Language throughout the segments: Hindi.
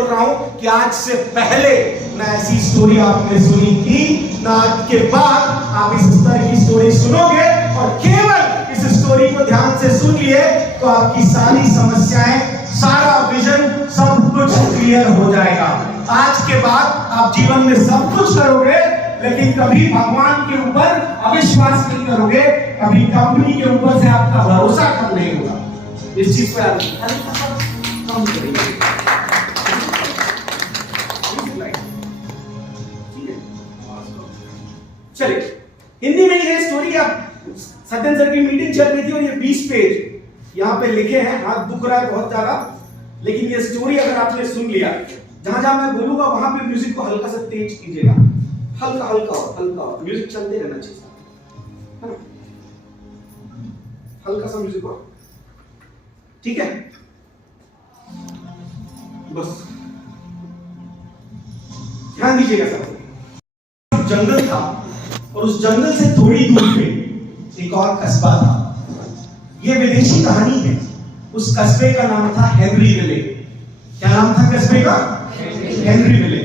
बोल रहा हूं कि आज से पहले ना ऐसी स्टोरी आपने सुनी थी, ना आज के बाद आप इस तरह की स्टोरी सुनोगे। और केवल इस स्टोरी को ध्यान से सुन लिए तो आपकी सारी समस्याएं, सारा विजन, सब कुछ क्लियर हो जाएगा। आज के बाद आप जीवन में सब कुछ करोगे, लेकिन कभी भगवान के ऊपर अविश्वास नहीं करोगे, कभी कंपनी के ऊपर से आपका भरोसा कम नहीं होगा। इस चीज पर कम करेंगे। चलिए, हिंदी में ये स्टोरी, आप सत्यन सर की मीटिंग चल रही थी और ये 20 पेज यहाँ पे लिखे हैं। हाथ दुख रहा है बहुत ज्यादा, लेकिन ये स्टोरी अगर आपने सुन लिया, जहां जहां मैं बोलूंगा वहां पे म्यूजिक को हल्का सा तेज कीजिएगा, हल्का हल्का हो, म्यूजिक चलते रहना चाहिए, है ना? हल्का सा म्यूजिक हो, ठीक है? बस ध्यान दीजिएगा सब। जंगल था और उस जंगल से थोड़ी दूर पे एक और कस्बा था। यह विदेशी कहानी है। उस कस्बे का नाम था हेनरी विले। क्या नाम था कस्बे का? हेनरी विले।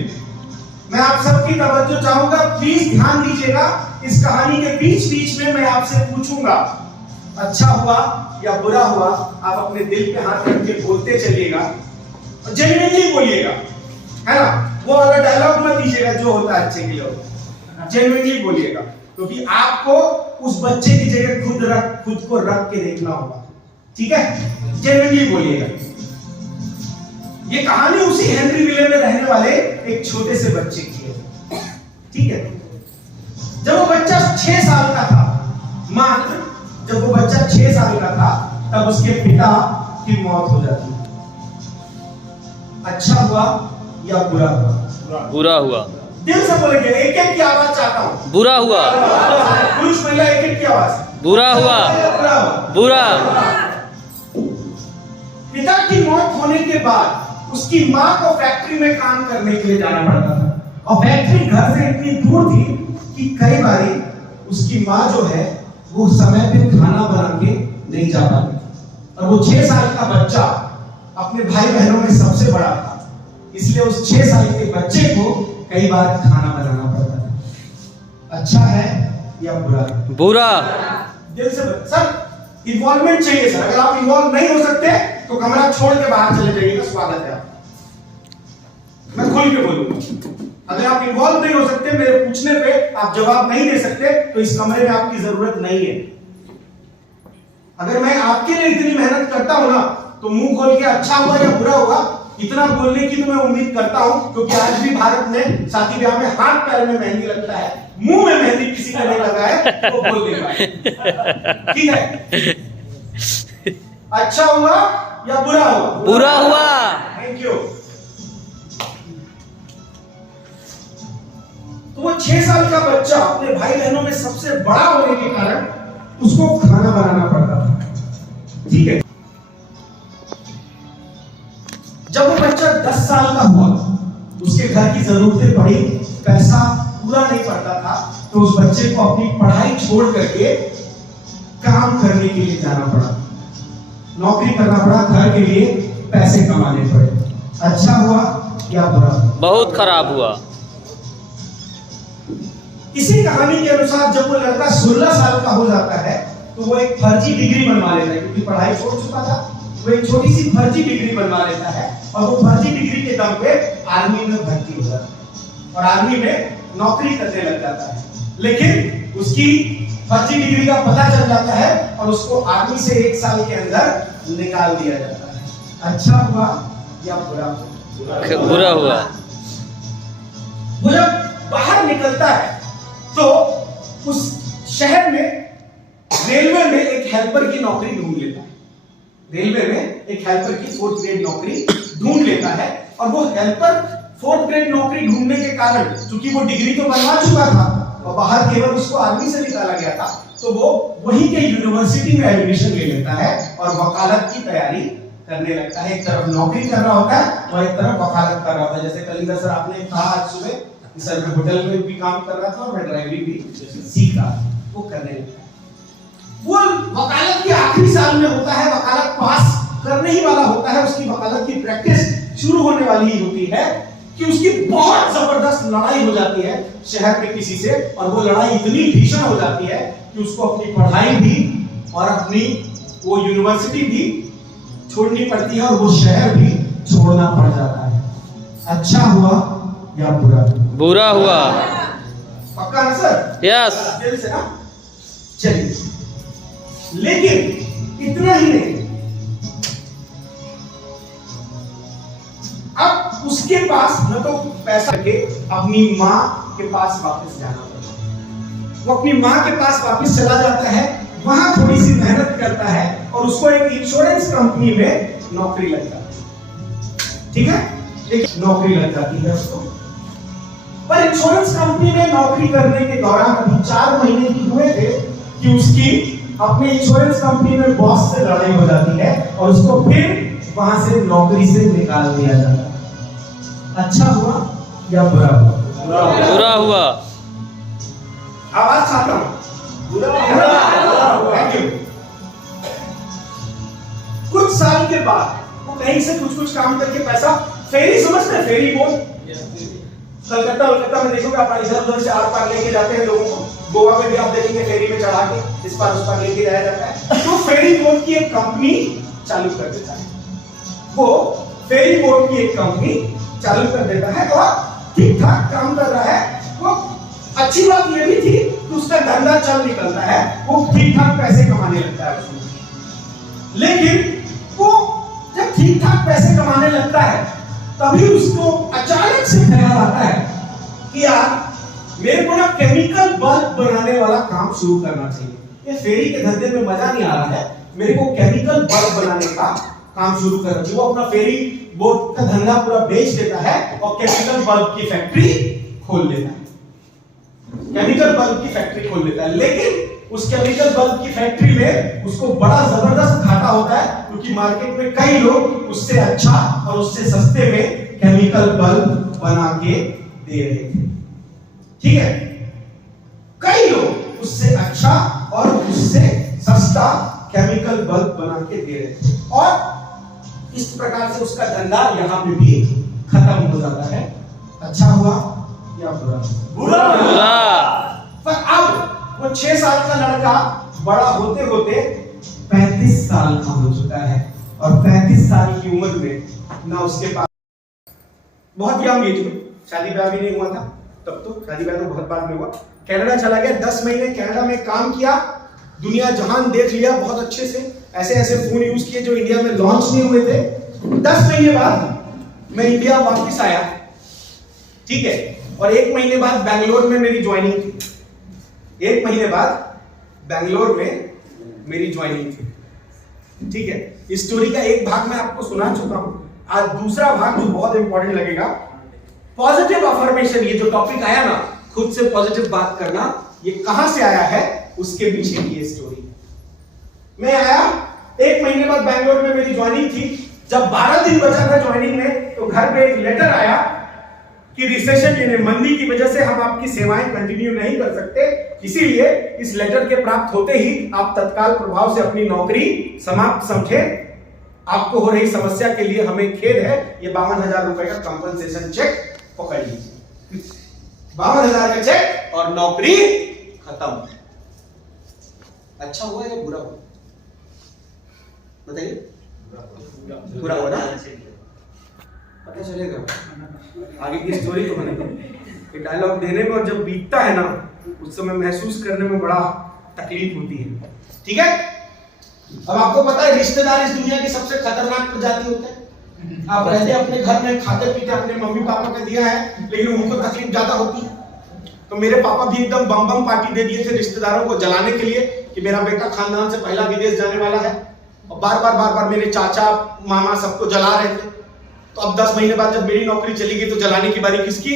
मैं आप सबकी तवज्जो चाहूंगा, प्लीज ध्यान दीजिएगा। इस कहानी के बीच बीच में मैं आपसे पूछूंगा, अच्छा हुआ या बुरा हुआ, आप अपने दिल पे हाथ रख के बोलते चलिएगा और जेन्युइनली बोलिएगा, है ना? वो वाला डायलॉग मत दीजिएगा जो होता है अच्छे के लिए, जेन्युइनली बोलिएगा, क्योंकि आपको उस बच्चे की जगह खुद को रख के देखना होगा, ठीक है? जेन्युइनली बोलिएगा। ये कहानी उसी हेनरी विले में रहने वाले एक छोटे से बच्चे की है, ठीक है? जब वो बच्चा 6 साल का था, मात्र जब वो बच्चा 6 साल का था, तब उसके पिता की मौत हो जाती है। अच्छा हुआ या बुरा हुआ? बुरा हुआ। दिल से बोलेंगे, एक एक की आवाज चाहता हूं। बुरा हुआ। पुरुष महिला एक एक की आवाज। बुरा हुआ। बुरा। पिता की मौत होने के बाद उसकी मां को फैक्ट्री में काम करने के लिए जाना पड़ता था, और फैक्ट्री घर से इतनी दूर थी कि कई बारी उसकी मां जो है वो समय पे खाना बना के नहीं जा पाती। और वो 6 साल का बच्चा अपने भाई बहनों में सबसे बड़ा था, इसलिए उस 6 साल के बच्चे को कई बार खाना बनाना पड़ता था। अच्छा है या बुरा? बुरा। दिल से सर, इन्वॉल्वमेंट चाहिए सर। अगर आप इन्वॉल्व नहीं हो सकते तो कमरा छोड़ के बाहर चले जाइएगा, स्वागत है आपका। मैं खोल के बोलूंगा। अगर आप इन्वॉल्व नहीं हो सकते, मेरे पूछने पे आप जवाब नहीं दे सकते, तो इस कमरे में आपकी जरूरत नहीं है। अगर मैं आपके लिए इतनी मेहनत करता हूं ना, तो मुंह खोल के अच्छा हुआ या बुरा हुआ इतना बोलने की तो मैं उम्मीद करता हूं, क्योंकि आज भी भारत में शादी ब्याह में हाथ पैर में मेहंदी लगता है, मुंह में मेहंदी किसी का नहीं लगा है तो बोल देगा, ठीक है? अच्छा हुआ या बुरा हुआ? बुरा हुआ। Thank you. तो वो 6 साल का बच्चा अपने भाई बहनों में सबसे बड़ा होने के कारण उसको खाना बनाना पड़ता था, ठीक है? जब वो बच्चा 10 साल का हुआ, उसके घर की जरूरतें बढ़ी, पैसा पूरा नहीं पड़ता था, तो उस बच्चे को अपनी पढ़ाई छोड़ करके काम करने के लिए जाना पड़ा, नौकरी करना पड़ा, घर के लिए पैसे कमाने पड़े। अच्छा हुआ या बुरा? बहुत खराब हुआ। इसी कहानी के अनुसार जब वो लड़का 16 साल का हो जाता है, तो वो एक फर्जी डिग्री बनवा लेता है, क्योंकि पढ़ाई छोड़ चुका था। वो एक छोटी सी फर्जी डिग्री बनवा लेता है, और वो फर्जी डिग्री के दम पे आर्मी में भर्ती हो जाता है और आर्मी में नौकरी करने लग जाता है। लेकिन उसकी फर्जी डिग्री का पता चल जाता है और उसको आर्मी से 1 साल के अंदर निकाल दिया जाता है। अच्छा हुआ या बुरा? बुरा हुआ। वो जब बाहर निकलता है तो उस शहर में रेलवे में एक हेल्पर की नौकरी ढूंढ लेता है। रेलवे में एक हेल्पर की 4th ग्रेड नौकरी ढूंढ लेता है, और वो हेल्पर 4th ग्रेड नौकरी ढूंढने के कारण, चूंकि वो डिग्री तो बनवा चुका था और बाहर केवल उसको आर्मी से निकाला गया था, तो वो वहीं के यूनिवर्सिटी में एडमिशन ले लेता है और वकालत की तैयारी करने लगता है। एक तरफ नौकरी कर रहा होता है और एक तरफ वकालत कर रहा होता है। जैसे कलिंदर सर आपने कहा आज सुबह, सर मैं होटल में भी काम कर रहा था और मैं ड्राइवरी भी सीखा, वो करने लगता है। वो वकालत के आखिरी साल में होता है, वकालत पास करने ही वाला होता है, उसकी वकालत की प्रैक्टिस शुरू होने वाली ही होती है कि उसकी बहुत जबरदस्त लड़ाई हो जाती है शहर में किसी से, और वो लड़ाई इतनी भीषण हो जाती है कि उसको अपनी पढ़ाई भी और अपनी वो यूनिवर्सिटी भी छोड़नी पड़ती है और वो शहर भी छोड़ना पड़ जाता है। अच्छा हुआ या बुरा? बुरा हुआ। पक्का आंसर? यस। दिल से ना? चलिए, लेकिन इतना ही नहीं, अब उसके पास न तो पैसा के अपनी माँ के पास वापस जाना पड़ता, वो अपनी माँ के पास वापस चला जाता है, वहां थोड़ी सी मेहनत करता है और उसको एक इंश्योरेंस कंपनी में नौकरी लग जाती है। ठीक है, एक नौकरी लग जाती है उसको। पर इंश्योरेंस कंपनी में नौकरी करने के दौरान अभी 4 महीने ही हुए थे कि उसकी अपने इंश्योरेंस कंपनी में बॉस से लड़ाई हो जाती है और उसको फिर वहां से नौकरी से निकाल दिया जाता है। अच्छा हुआ या बुरा हुआ? बुरा हुआ। आवाज आता हूं, बुरा हुआ। Thank you. कुछ साल के बाद वो कहीं से कुछ काम करके पैसा, फेरी समझते हैं, फेरी बोट, कलकत्ता में देखोगे आप, इधर उधर से आर पार लेके जाते हैं लोगों को। गोवा में भी आप देखेंगे फेरी में चढ़ा के इस पार उस पार लेके जाया जाता है। तो फेरी बोट की एक कंपनी चालू कर देता है, वो फेरी बोट की एक कंपनी चालू कर देता है और ठीक ठाक काम कर रहा है। वो अच्छी बात ये भी थी कि उसका धंधा चल निकलता है, वो ठीक ठाक पैसे कमाने लगता है उसमें। लेकिन वो जब ठीक ठाक पैसे कमाने लगता है तभी उसको अचानक से ख्याल आता है कि यार मेरे को ना केमिकल बल्ब बनाने वाला काम शुरू करना चाहिए। ये फेरी के धंधे में मजा नहीं आ रहा है, मेरे को केमिकल बल्ब बनाने का काम शुरू करना चाहिए। वो अपना फेरी बोट का धंधा पूरा बेच देता है और केमिकल बल्ब की फैक्ट्री खोल लेता है। केमिकल बल्ब की फैक्ट्री खोल लेता है, लेकिन उस केमिकल बल्ब की फैक्ट्री में उसको बड़ा जबरदस्त घाटा होता है, क्योंकि मार्केट में कई लोग उससे अच्छा और उससे सस्ते में केमिकल बल्ब बना के दे रहे थे। ठीक है, कई लोग उससे अच्छा और उससे सस्ता केमिकल बल्ब बना के दे रहे थे, और इस प्रकार से उसका धंधा यहाँ पे भी खत्म हो जाता है। अच्छा हुआ या बुरा? बुरा। पर अब वो 6 साल का लड़का बड़ा होते होते 35 साल का हो चुका है, और 35 साल की उम्र में ना उसके पास, बहुत यंग एज में, शादी ब्याह भी नहीं हुआ था तब, तो शादी ब्याह तो बहुत बाद में हुआ। कनाडा चला गया, 10 महीने कनाडा में काम किया, दुनिया जहान देख लिया बहुत अच्छे से, ऐसे ऐसे फोन यूज किए जो इंडिया में लॉन्च नहीं हुए थे। 10 महीने बाद मैं इंडिया वापस आया, ठीक है, और 1 महीने बाद बैंगलोर में मेरी ज्वाइनिंग थी। 1 महीने बाद बैंगलोर में मेरी ज्वाइनिंग थी। ठीक है, इस स्टोरी का एक भाग मैं आपको सुना चुका हूं, आज दूसरा भाग जो बहुत इंपॉर्टेंट लगेगा, पॉजिटिव अफर्मेशन। ये जो टॉपिक आया ना, खुद से पॉजिटिव बात करना, ये कहां से आया है उसके पीछे की ये स्टोरी। मैं आया, 1 महीने बाद बैंगलोर में मेरी ज्वाइनिंग थी। जब 12 दिन बचा था ज्वाइनिंग में, तो घर पे एक लेटर आया कि रिसेशन यानी मंदी की वजह से हम आपकी सेवाएं कंटिन्यू नहीं कर सकते, इसीलिए इस लेटर के प्राप्त होते ही आप तत्काल प्रभाव से अपनी नौकरी समाप्त समझें। आपको हो रही समस्या के लिए हमें खेद है, ये 52,000 रुपए का कंपनसेशन चेक पकड़ लीजिए। 52,000 का चेक और नौकरी खत्म। अच्छा हुआ या बुरा हुआ? बताइए। बुरा हुआ ना? पता चलेगा आगे की स्टोरी तो बनेगी। डायलॉग देने में और जब बीतता है ना, उस समय महसूस करने में बड़ा तकलीफ होती है। ठीक है, अब आपको पता है रिश्तेदार इस दुनिया की सबसे खतरनाक प्रजाति होते हैं। आप रहते अपने घर में, खाते पीते अपने मम्मी पापा का दिया है, लेकिन उनको तकलीफ ज्यादा होती है। तो मेरे पापा भी एकदम बम बम पार्टी दे दिए थे रिश्तेदारों को जलाने के लिए कि मेरा बेटा खानदान से पहला विदेश जाने वाला है, और बार बार मेरे चाचा मामा सबको जला रहे थे। तो अब 10 महीने बाद जब मेरी नौकरी चली गई, तो जलाने की बारी किसकी?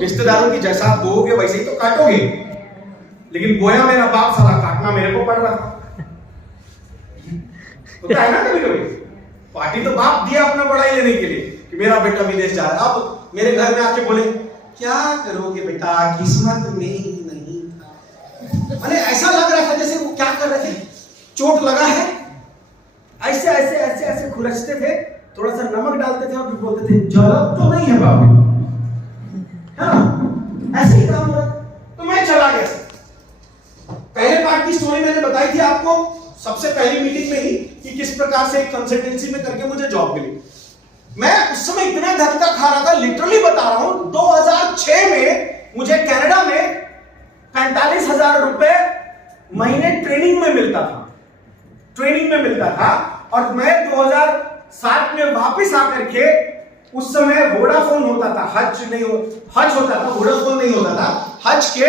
रिश्तेदारों की। जैसा आप बोओगे वैसे ही तो काटोगे, लेकिन गोया मेरा बाप, साला काटना मेरे को पड़ रहा था। होता है ना कभी कभी, पार्टी तो बाप दिया अपना पढ़ाई लेने के लिए कि मेरा बेटा विदेश जा रहा है। अब मेरे घर में आके बोले क्या करोगे बेटा, किस्मत में ही नहीं था। मैंने ऐसा लग रहा था जैसे वो क्या कर रहे थे, चोट लगा है, ऐसे ऐसे ऐसे ऐसे खुरचते थे, थोड़ा सा नमक डालते थे और कुछ बोलते थे, जरूरत तो नहीं है बाबू, है ना, ऐसे ही काम हो रहा है। तो मैं चला गया। पहले पार्ट की स्टोरी मैंने बताई थी आपको सबसे पहली मीटिंग में ही कि किस प्रकार से एक कंसल्टेंसी में करके मुझे जॉब मिली। मैं उस समय इतना धक्का खा रहा था, लिटरली बता रहा हूं, 2006 में मुझे कनाडा में 45,000 रुपए महीने ट्रेनिंग में मिलता था, और मैं 2007 में वापस आकर के, उस समय वोडाफोन होता था, हज होता था, वोडाफोन नहीं होता था, हज के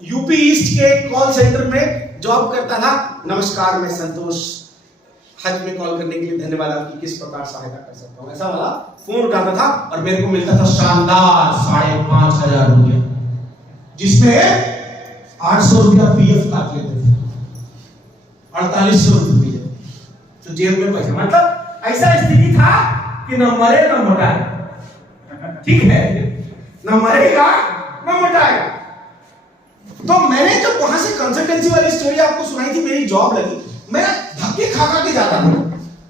यूपी ईस्ट के कॉल सेंटर में जॉब करता था। नमस्कार, मैं संतोष, हज में कॉल करने के लिए धन्यवाद, आपकी किस प्रकार सहायता कर सकता हूं, ऐसा वाला फोन उठाता था। और मेरे को मिलता था शानदार 5,500 रुपया, जिसमें 800 रुपया पीएफ काट लेते थे, 4800 रुपये तो जेब में पैसा। मतलब ऐसा स्थिति था कि न मरे न मोटाए, ठीक है, न मरेगा न मोटाएगा। तो मैंने जब वहां से कंसल्टेंसी वाली स्टोरी आपको सुनाई थी, मेरी जॉब लगी, मैं धक्के खा के जाता था।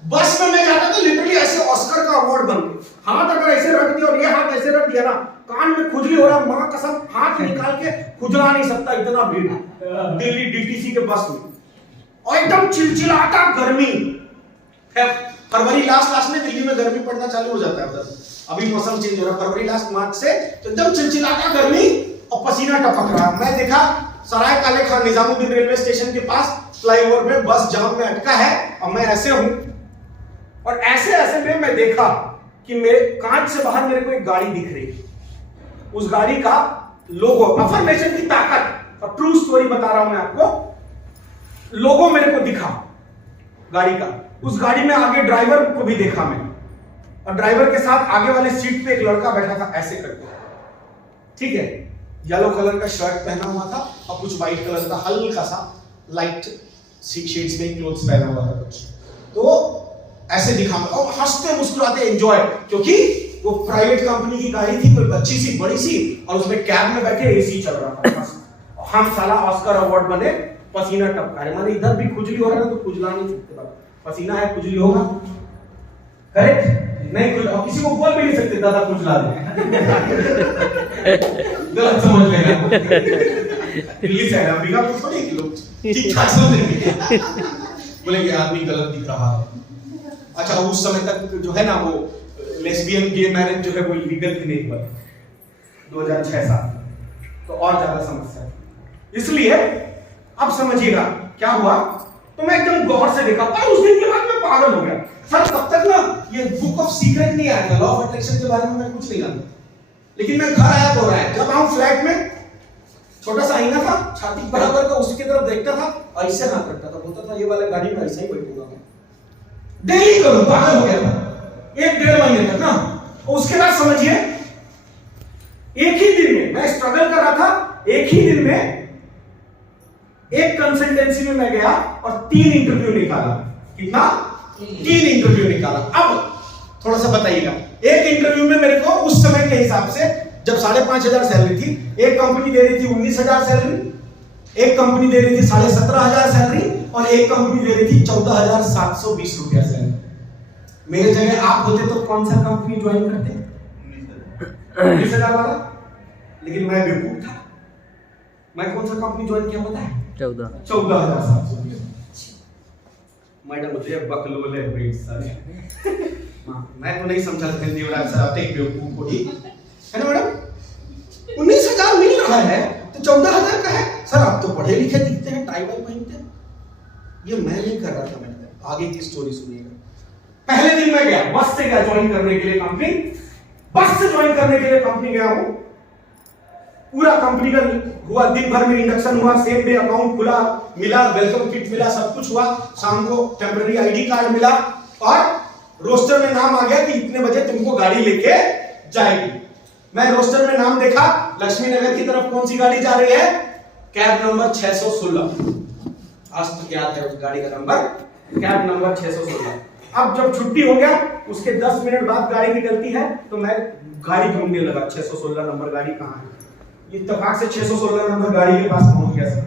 बस में मैं जाता था, लिटरली ऐसे ऑस्कर का अवार्ड बन के, हाथ अगर ऐसे रख दिया और ये हाथ ऐसे रख दिया ना, कान में खुजली हो रहा, मां कसम हाथ निकाल के खुजला नहीं सकता, इतना भीड़ दिल्ली डीटीसी के बस में, और एकदम चिलचिलाता गर्मी। फरवरी लास्ट में दिल्ली में गर्मी पड़ना चालू हो जाता है उधर, अभी मौसम चेंज हो रहा है, फरवरी लास्ट मार्च से, तो एकदम चिलचिलाता गर्मी और पसीना टपक रहा। मैं देखा सराय काले खान निजामुद्दीन रेलवे स्टेशन के पास फ्लाईओवर में बस जाम में अटका है, और मैं ऐसे हूं, और ऐसे में मैं देखा कि मेरे कांच से बाहर मेरे को एक गाड़ी दिख रही है। उस गाड़ी का लोगो, अफर्मेशन की ताकत, और ट्रू स्टोरी बता रहा हूं मैं आपको, लोगो मेरे को दिखा गाड़ी का। उस गाड़ी में आगे ड्राइवर को भी देखा मैंने, और ड्राइवर के साथ आगे वाले सीट पे एक लड़का बैठा था ऐसे करके, ठीक है, येलो कलर का शर्ट पहना हुआ था और कुछ व्हाइट कलर का हल्का सा लाइट शेड्स में क्लोथ्स पहना हुआ था कुछ। तो ऐसे दिखा, और हंसते मुस्कुराते एंजॉय, क्योंकि वो प्राइवेट कंपनी की गाड़ी थी, कोई अच्छी सी बड़ी सी, और उसमें कैब में बैठे एसी चल रहा था। हम साला ऑस्कर अवार्ड बने, पसीना टपका रहे, माने इधर भी खुजली हो रहा है तो खुजला नहीं सकते, पसीना है खुजली होगा, करेक्ट नहीं खुजला, और किसी को बोल भी नहीं सकते दादा खुजला दे, गलत समझ लेगा। दिल्ली से है, अमेरिका में थोड़ी कि लोग ठीक ठाक समझेंगे, बोलेंगे आदमी गलत दिख रहा है। अच्छा, उस समय तक जो है ना, वो लेस्बियन गे मैरिज जो है वो इलीगल थी नहीं हुआ, 2006-7, तो और ज्यादा समस्या। इसलिए अब समझिएगा क्या हुआ। तो मैं एकदम गौर से देखा, और उस दिन के बाद मैं पागल हो गया। सर तब तक ना ये बुक ऑफ सीक्रेट नहीं आया था, लॉ ऑफ अट्रैक्शन के बारे में मैं कुछ नहीं जानता, लेकिन मैं घर आया तो रहा है, जब आऊं फ्लैट में छोटा सा आईना था छाती बराबर का, उसकी तरफ देखता था, ऐसे हाथ रखता था, बोलता था ये वाला गाड़ी में ऐसे ही बैठूंगा मैं, डेली करूं, पागल हो गया था 1-1.5 महीने तक ना। उसके बाद समझिए एक ही दिन में मैं स्ट्रगल कर रहा था, एक ही दिन में एक कंसल्टेंसी में मैं गया और 3 इंटरव्यू निकाला। कितना? 3 इंटरव्यू निकाला। अब थोड़ा सा बताइएगा, एक इंटरव्यू में मेरे को उस समय के हिसाब से जब 5,500 सैलरी थी, एक कंपनी दे रही थी 19,000 सैलरी, एक कंपनी दे रही थी 17,500 सैलरी, और एक कंपनी दे रही थी 14,720 रुपया सैलरी। मेरे जगह आप होते तो कौन सा कंपनी ज्वाइन करते? 19,000 वाला। लेकिन मैं बेवकूफ था, मैं कौन सा कंपनी ज्वाइन किया पता है? 14,720। मैडम मुझे बकलोले हुए सारे। मैं तो नहीं समझा था देवराज सर, आप एक बेवकूफ को ही है ना मैडम। 19,000 मिल रहा है तो 14,000 का है सर, आप तो पढ़े लिखे दिखते हैं, टाई वाई पहनते हैं। ये मैं नहीं कर रहा था, मैंने आगे की स्टोरी सुनिएगा। पहले दिन मैं गया, बस से गया ज्वाइन करने के लिए कंपनी, बस से ज्वाइन करने के लिए कंपनी गया हूं। पूरा कंपनी का हुआ, दिन भर में इंडक्शन हुआ, सेम डे अकाउंट खुला, मिला, वेलकम किट मिला, सब कुछ हुआ। शाम को टेम्पररी आईडी कार्ड मिला और रोस्टर में नाम आ गया कि इतने बजे तुमको गाड़ी लेके जाएगी। मैं रोस्टर में नाम देखा, लक्ष्मी नगर की तरफ कौन सी गाड़ी जा रही है? Cab number 616। आज तक याद है उस गाड़ी का नंबर, कैब नंबर 616। अब जब छुट्टी हो गया, उसके 10 मिनट बाद गाड़ी निकलती है, तो मैं गाड़ी ढूंढने लगा, 616 नंबर गाड़ी कहां है। इत्तेफाक से 616 नंबर गाड़ी के पास पहुंच गया सर।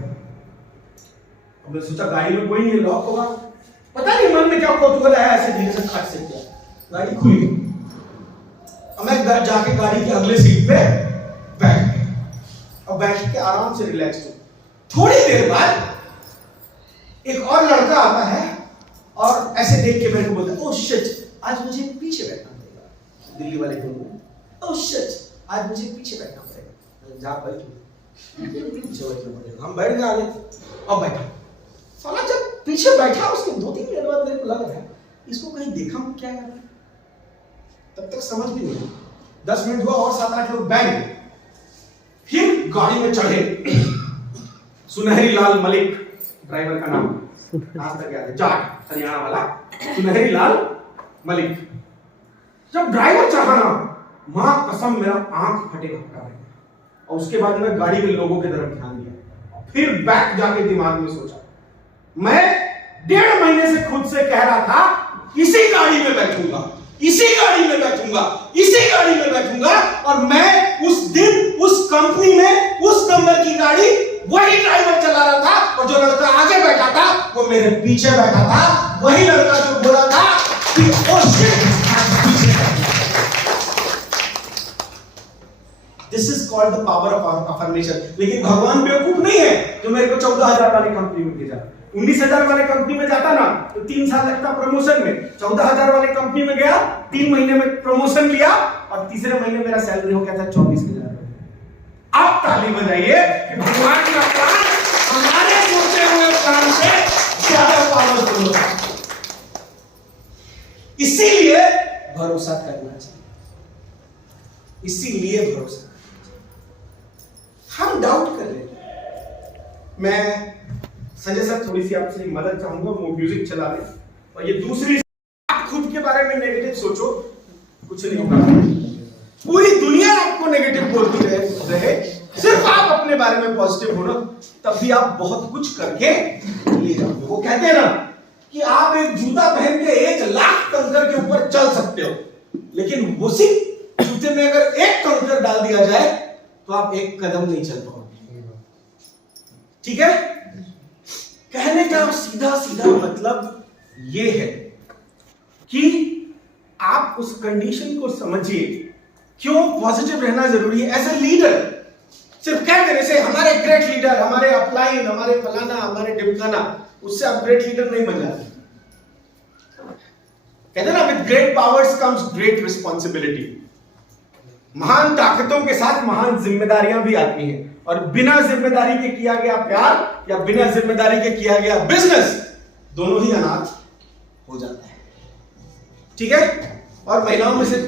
अब मैं सोचा गाड़ी में कोई नहीं, लॉक होगा, पता नहीं मन में क्या कौतूहल आया, ऐसे धीरे से खट से किया, गाड़ी खुली। अब मैं जाके गाड़ी की अगले सीट पे बैठ गया और बैठ के आराम से रिलैक्स हूं। थोड़ी देर बाद एक और लड़का आता है और ऐसे देख के मेरे को बोलता है, ओह शिट, आज मुझे पीछे बैठना पड़ेगा। दिल्ली वाले को बोलते, ओह शिट, आज मुझे पीछे बैठना पड़ेगा। जा बैठो, पीछे बैठना पड़ेगा। हम बैठ गए आगे और बैठा। साला जब पीछे बैठा उसके 2-3 मिनट बाद मेरे को लग रहा है इसको कहीं देखा हूं क्या कर रहा है। तब तक समझ भी नहीं। 10 मिनट हुआ और 7-8 लोग बैठ गए। फिर गाड़ी में चढ़े। सुनहरी लाल मलिक ड्राइवर का नाम, आज तक याद है, जाट हरियाणा वाला सुनहरी लाल मलिक। जब ड्राइवर चढ़ा ना, मां कसम मेरा आंख फटेगा फटा रहा। और उसके बाद मैं गाड़ी के लोगों की तरफ ध्यान दिया। फिर बैक जाके दिमाग में सोचा, मैं 1.5 महीने से खुद से कह रहा था इसी गाड़ी में बैठूंगा, इसी गाड़ी में बैठूंगा, इसी गाड़ी में बैठूंगा। और मैं उस दिन उस कंपनी में उस नंबर की गाड़ी वही ड्राइवर चला रहा था और जो लड़का आगे बैठा था वो मेरे पीछे बैठा था। वही लड़का जो बोला था कि oh shit, this is called the power of affirmation. लेकिन भगवान बेवकूफ नहीं है जो मेरे को 14,000 वाली कंपनी में भेजा। 19,000 वाले कंपनी में जाता ना तो 3 साल लगता प्रमोशन में। 14,000 वाले कंपनी में गया, 3 महीने में प्रमोशन लिया और तीसरे महीने मेरा सैलरी हो गया था 24,000। आप ताली बजाइए कि भगवान का प्लान हमारे सोचे हुए प्लान से ज्यादा पावरफुल होता है। इसीलिए भरोसा करना चाहिए, इसीलिए भरोसा। हम डाउट कर रहे हैं। मैं संजय सर थोड़ी सी आपसे मदद चाहूंगा, वो म्यूजिक चला लें। और ये दूसरी, आप खुद के बारे में नेगेटिव सोचो, कुछ नहीं होगा। पूरी दुनिया आपको नेगेटिव बोलती रहे, सिर्फ आप अपने बारे में पॉजिटिव हो ना, तब भी आप बहुत कुछ करके ले जाओगे। वो कहते हैं ना कि आप एक जूता पहन के 1 लाख कंकर के ऊपर चल सकते हो, लेकिन उसी जूते में अगर 1 कंकर डाल दिया जाए तो आप 1 कदम नहीं चल पाओगे। ठीक है? कहने का सीधा सीधा मतलब ये है कि आप उस कंडीशन को समझिए, क्यों पॉजिटिव रहना जरूरी है। एज ए लीडर सिर्फ कह देने से हमारे ग्रेट लीडर, हमारे अपलाइन, हमारे फलाना, हमारे ढिमकाना, उससे आप ग्रेट लीडर नहीं बन जाते। कहते ना, with great powers comes great responsibility. महान ताकतों के साथ महान जिम्मेदारियां भी आती हैं, और बिना जिम्मेदारी के किया गया प्यार या बिना जिम्मेदारी के किया गया बिजनेस, दोनों ही अनाथ हो जाता है। ठीक है? और महिलाओं में से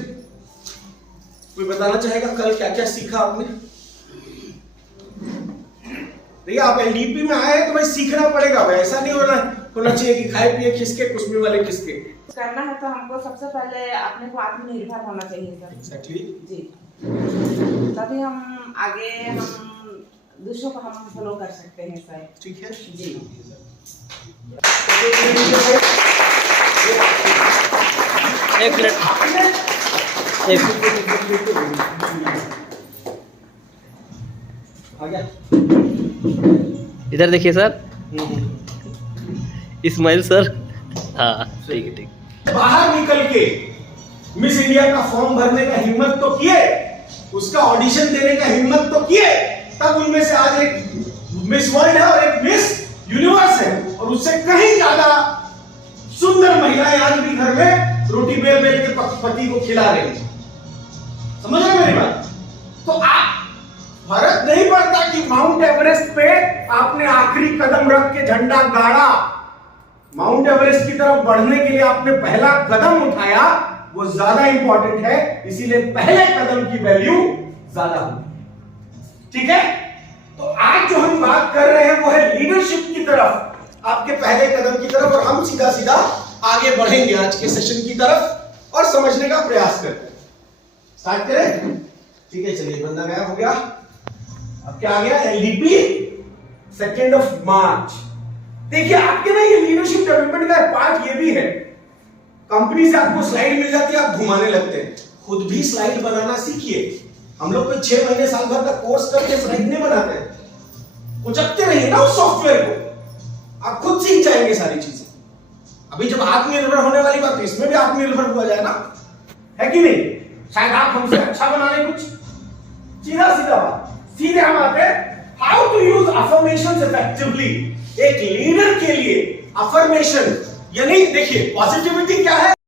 कोई बताना चाहेगा कल क्या क्या सीखा आपने? देखिए, आप एलडीपी में आए हैं तो भाई सीखना पड़ेगा भाई। ऐसा नहीं होना चाहिए कि खाए पिए खिसके कुछ वाले किसके। करना है तो हमको सबसे पहले अपने को आत्मनिर्भर होना चाहिए सर। Exactly. जी, तभी हम आगे हम दूसरों को हम फॉलो कर सकते हैं सर। ठीक है जी। एक मिनट, आ गया? इधर देखिए सर, इस्माइल सर। हाँ ठीक है, ठीक। बाहर निकल के मिस इंडिया का फॉर्म भरने का हिम्मत तो किए, उसका ऑडिशन देने का हिम्मत तो किए, तब उनमें से आज एक मिस वर्ल्ड है और एक मिस यूनिवर्स है, और उससे कहीं ज्यादा सुंदर महिलाएं आज भी घर में रोटी बेल बेल के पति को खिला रही। समझ रहे मेरी बात? तो आप फर्क नहीं पड़ता कि माउंट एवरेस्ट पे आपने आखिरी कदम रख के झंडा गाड़ा, माउंट एवरेस्ट की तरफ बढ़ने के लिए आपने पहला कदम उठाया, वो ज्यादा इंपॉर्टेंट है। इसीलिए पहले कदम की वैल्यू ज्यादा होगी। ठीक है? तो आज जो हम बात कर रहे हैं वो है लीडरशिप की तरफ, आपके पहले कदम की तरफ, और हम सीधा सीधा आगे बढ़ेंगे आज के सेशन की तरफ और समझने का प्रयास करते हैं। स्टार्ट करें? ठीक है, चलिए, बंदा गया हो गया। अब क्या आ गया? एलडीपी 2 मार्च। देखिए, आपके ना ये लीडरशिप डेवलपमेंट का पार्ट ये भी है, कंपनी से आपको स्लाइड मिल जाती है, आप घुमाने लगते हैं। खुद भी स्लाइड बनाना सीखिए। हम लोग कोई 6 महीने साल भर का कोर्स करके स्लाइड नहीं बनाते हैं, उचकते रहिए ना उस सॉफ्टवेयर को, आप खुद सीख जाएंगे सारी चीजें। अभी जब आत्मनिर्भर होने वाली बात, तो इसमें भी आत्मनिर्भर हुआ जाए ना, है कि नहीं? शायद आप हमसे अच्छा बना रहे कुछ। सीधा सीधा बात, सीधे हम आते हैं how to use affirmations effectively. एक लीडर के लिए अफर्मेशन यानी देखिए पॉजिटिविटी क्या है।